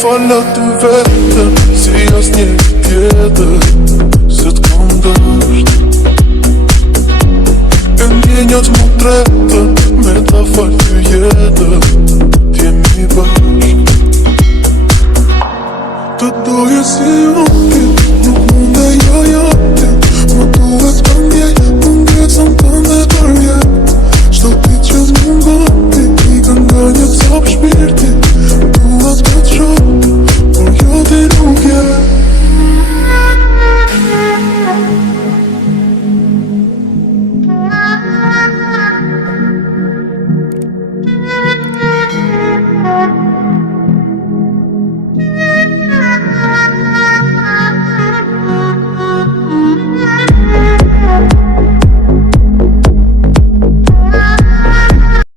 Fala ty vetën, si as një tjetër, se t'kam dësht. E ndjenjat më tretën, me ta falë ty jetën.